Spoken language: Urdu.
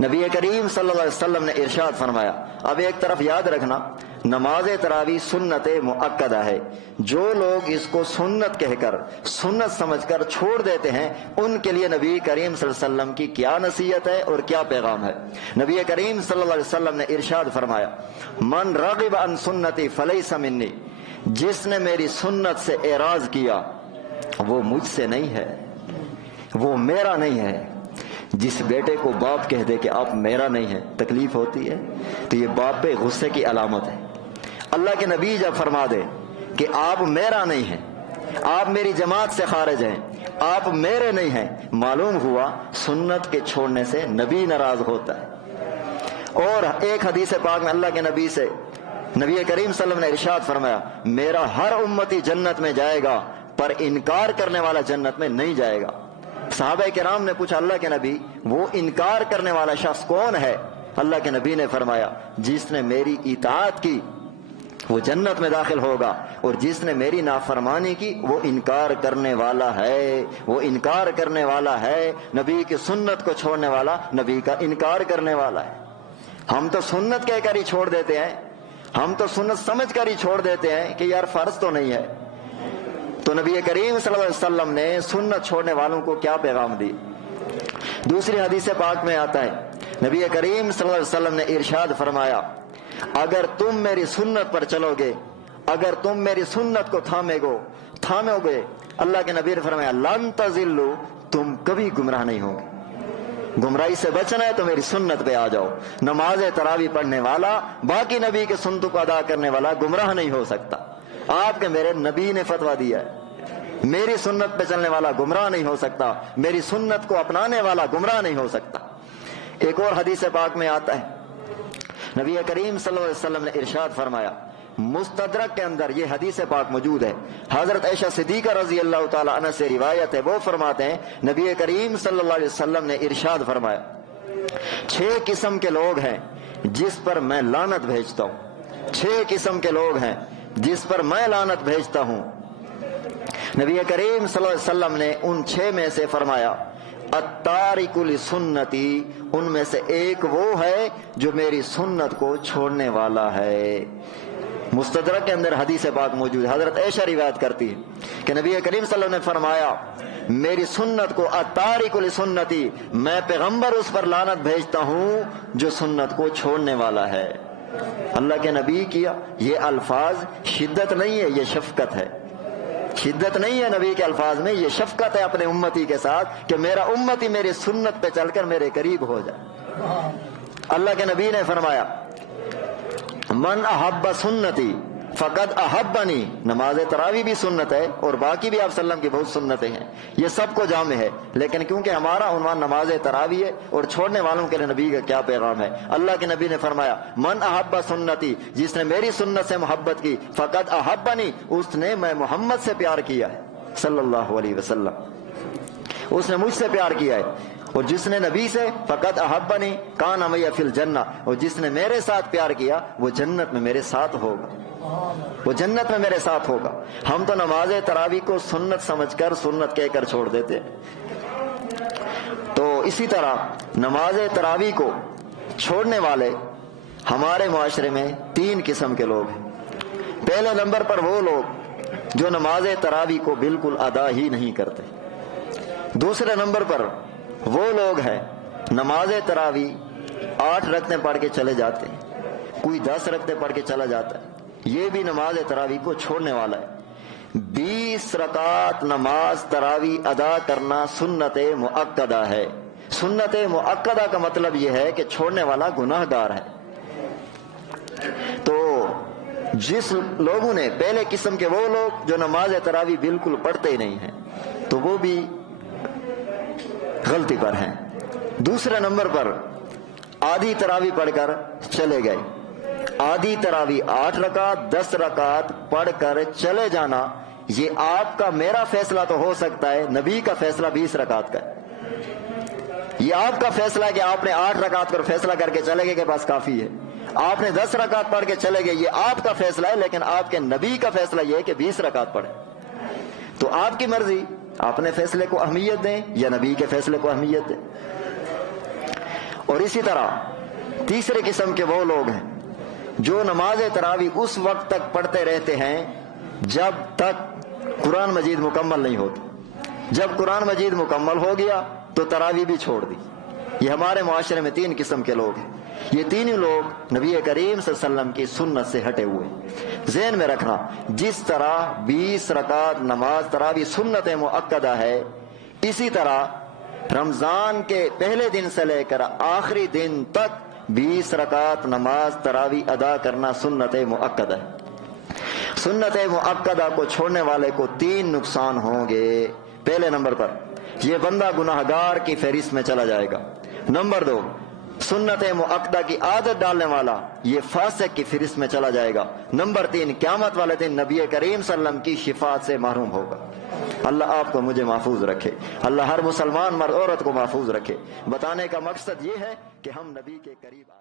نبی کریم صلی اللہ علیہ وسلم نے ارشاد فرمایا، اب ایک طرف یاد رکھنا، نماز تراویح سنت مؤکدہ ہے، جو لوگ اس کو سنت کہہ کر سنت سمجھ کر چھوڑ دیتے ہیں ان کے لیے نبی کریم صلی اللہ علیہ وسلم کی کیا نصیحت ہے اور کیا پیغام ہے۔ نبی کریم صلی اللہ علیہ وسلم نے ارشاد فرمایا، من رغب عن سنتی فلیس منی، جس نے میری سنت سے اعراض کیا وہ مجھ سے نہیں ہے، وہ میرا نہیں ہے۔ جس بیٹے کو باپ کہہ دے کہ آپ میرا نہیں ہے، تکلیف ہوتی ہے، تو یہ باپ پہ غصے کی علامت ہے۔ اللہ کے نبی جب فرما دے کہ آپ میرا نہیں ہیں، آپ میری جماعت سے خارج ہیں، آپ میرے نہیں ہیں، معلوم ہوا سنت کے چھوڑنے سے نبی ناراض ہوتا ہے۔ اور ایک حدیث پاک میں اللہ کے نبی سے نبی کریم صلی اللہ علیہ وسلم نے ارشاد فرمایا، میرا ہر امتی جنت میں جائے گا پر انکار کرنے والا جنت میں نہیں جائے گا۔ صحابہ کرام نے پوچھا، اللہ کے نبی وہ انکار کرنے والا شخص کون ہے؟ اللہ کے نبی نے فرمایا، جس نے میری اطاعت کی وہ جنت میں داخل ہوگا، اور جس نے میری نافرمانی کی وہ انکار کرنے والا ہے، وہ انکار کرنے والا ہے۔ نبی کی سنت کو چھوڑنے والا نبی کا انکار کرنے والا ہے۔ ہم تو سنت کہہ کر ہی چھوڑ دیتے ہیں، ہم تو سنت سمجھ کر ہی چھوڑ دیتے ہیں کہ یار فرض تو نہیں ہے۔ تو نبی کریم صلی اللہ علیہ وسلم نے سنت چھوڑنے والوں کو کیا پیغام دی؟ دوسری حدیث پاک میں آتا ہے، نبی کریم صلی اللہ علیہ وسلم نے ارشاد فرمایا، اگر تم میری سنت پر چلو گے، اگر تم میری سنت کو تھامو گے، اللہ کے نبی نے فرمایا، لن تضلوا، تم کبھی گمراہ نہیں ہوگے۔ گمراہی سے بچنا ہے تو میری سنت پہ آ جاؤ۔ نماز تراویح پڑھنے والا، باقی نبی کے سنتوں کو ادا کرنے والا گمراہ نہیں ہو سکتا۔ آپ کے میرے نبی نے فتویٰ دیا ہے، میری سنت پہ چلنے والا گمراہ نہیں ہو سکتا، میری سنت کو اپنانے والا گمراہ نہیں ہو سکتا۔ ایک اور حدیث پاک میں آتا ہے، نبی کریم صلی اللہ علیہ وسلم نے ارشاد فرمایا، مستدرک کے اندر یہ حدیث پاک موجود ہے، حضرت عائشہ صدیقہ رضی اللہ تعالی عنہ سے روایت ہے، وہ فرماتے ہیں نبی کریم صلی اللہ علیہ وسلم نے ارشاد فرمایا، 6 قسم کے لوگ ہیں جس پر میں لعنت بھیجتا ہوں، 6 قسم کے لوگ ہیں جس پر میں لعنت بھیجتا ہوں۔ نبی کریم صلی اللہ علیہ وسلم نے ان 6 میں سے فرمایا، التارک لسنتی، ان میں سے ایک وہ ہے جو میری سنت کو چھوڑنے والا ہے۔ مستدرک کے اندر حدیث پاک موجود ہے، حضرت عائشہ روایت کرتی ہے کہ نبی کریم صلی اللہ علیہ وسلم نے فرمایا، میری سنت کو التارک لسنتی، میں پیغمبر اس پر لعنت بھیجتا ہوں جو سنت کو چھوڑنے والا ہے۔ اللہ کے نبی کیا یہ الفاظ شدت نہیں ہے، یہ شفقت ہے، شدت نہیں ہے نبی کے الفاظ میں، یہ شفقت ہے اپنے امتی کے ساتھ کہ میرا امتی میری سنت پہ چل کر میرے قریب ہو جائے۔ اللہ کے نبی نے فرمایا، من احب سنتی فقد احبنی، نماز تراویح بھی سنت ہے اور باقی بھی آپ صلی اللہ علیہ وسلم کی بہت سنتیں ہیں، یہ سب کو جامع ہے، لیکن کیونکہ ہمارا عنوان نماز تراویح ہے اور چھوڑنے والوں کے لیے نبی کا کیا پیغام ہے، اللہ کے نبی نے فرمایا، من احب سنتی، جس نے میری سنت سے محبت کی، فقد احبنی، اس نے میں محمد سے پیار کیا ہے صلی اللہ علیہ وسلم، اس نے مجھ سے پیار کیا ہے، اور جس نے نبی سے، فقط احبنی کان معی فی الجنہ، اور جس نے میرے ساتھ پیار کیا وہ جنت میں میرے ساتھ ہوگا، وہ جنت میں میرے ساتھ ہوگا۔ ہم تو نماز تراویح کو سنت سمجھ کر سنت کہہ کر چھوڑ دیتے۔ تو اسی طرح نماز تراویح کو چھوڑنے والے ہمارے معاشرے میں 3 قسم کے لوگ ہیں۔ پہلے نمبر پر وہ لوگ جو نماز تراویح کو بالکل ادا ہی نہیں کرتے۔ دوسرے نمبر پر وہ لوگ ہیں نماز تراویح 8 رکعتیں پڑھ کے چلے جاتے ہیں، کوئی 10 رکعتیں پڑھ کے چلا جاتا ہے، یہ بھی نماز تراویح کو چھوڑنے والا ہے۔ 20 رکعت نماز تراویح ادا کرنا سنت مؤکدہ ہے۔ سنت مؤکدہ کا مطلب یہ ہے کہ چھوڑنے والا گناہ گار ہے۔ تو جس لوگوں نے، پہلے قسم کے وہ لوگ جو نماز تراویح بالکل پڑھتے ہی نہیں ہیں، تو وہ بھی غلطی پر ہیں۔ دوسرے نمبر پر آدھی تراویح پڑھ کر چلے گئے، آدھی تراویح 8 رکعت 10 رکعت پڑھ کر چلے جانا، یہ آپ کا میرا فیصلہ تو ہو سکتا ہے، نبی کا فیصلہ 20 رکعت کا ہے۔ یہ آپ کا فیصلہ ہے کہ آپ نے 8 رکعت پر فیصلہ کر کے چلے گئے کہ بس کافی ہے، آپ نے 10 رکعت پڑھ کے چلے گئے، یہ آپ کا فیصلہ ہے، لیکن آپ کے نبی کا فیصلہ یہ ہے کہ 20 رکعت پڑھیں۔ تو آپ کی مرضی، اپنے فیصلے کو اہمیت دیں یا نبی کے فیصلے کو اہمیت دیں۔ اور اسی طرح تیسرے قسم کے وہ لوگ ہیں جو نماز تراویح اس وقت تک پڑھتے رہتے ہیں جب تک قرآن مجید مکمل نہیں ہوتی. جب قرآن مجید مکمل ہو گیا تو تراویح بھی چھوڑ دی. یہ ہمارے معاشرے میں 3 قسم کے لوگ ہیں. یہ تینوں لوگ نبی کریم صلی اللہ علیہ وسلم کی سنت سے ہٹے ہوئے. ذہن میں رکھنا، جس طرح 20 رکعت نماز تراویح سنت مؤکدہ ہے، اسی طرح رمضان کے پہلے دن سے لے کر آخری دن تک 20 رکعت نماز تراویح ادا کرنا سنت مؤکدہ ہے. سنت مؤکدہ کو چھوڑنے والے کو 3 نقصان ہوں گے. پہلے نمبر پر یہ بندہ گناہگار کی فہرست میں چلا جائے گا. نمبر 2، سنت مؤکدہ کی عادت ڈالنے والا یہ فاسق کی فہرست میں چلا جائے گا. نمبر 3، قیامت والے دن نبی کریم صلی اللہ علیہ وسلم کی شفاعت سے محروم ہوگا. اللہ آپ کو مجھے محفوظ رکھے. اللہ ہر مسلمان مرد عورت کو محفوظ رکھے. بتانے کا مقصد یہ ہے کہ ہم نبی کے قریب آ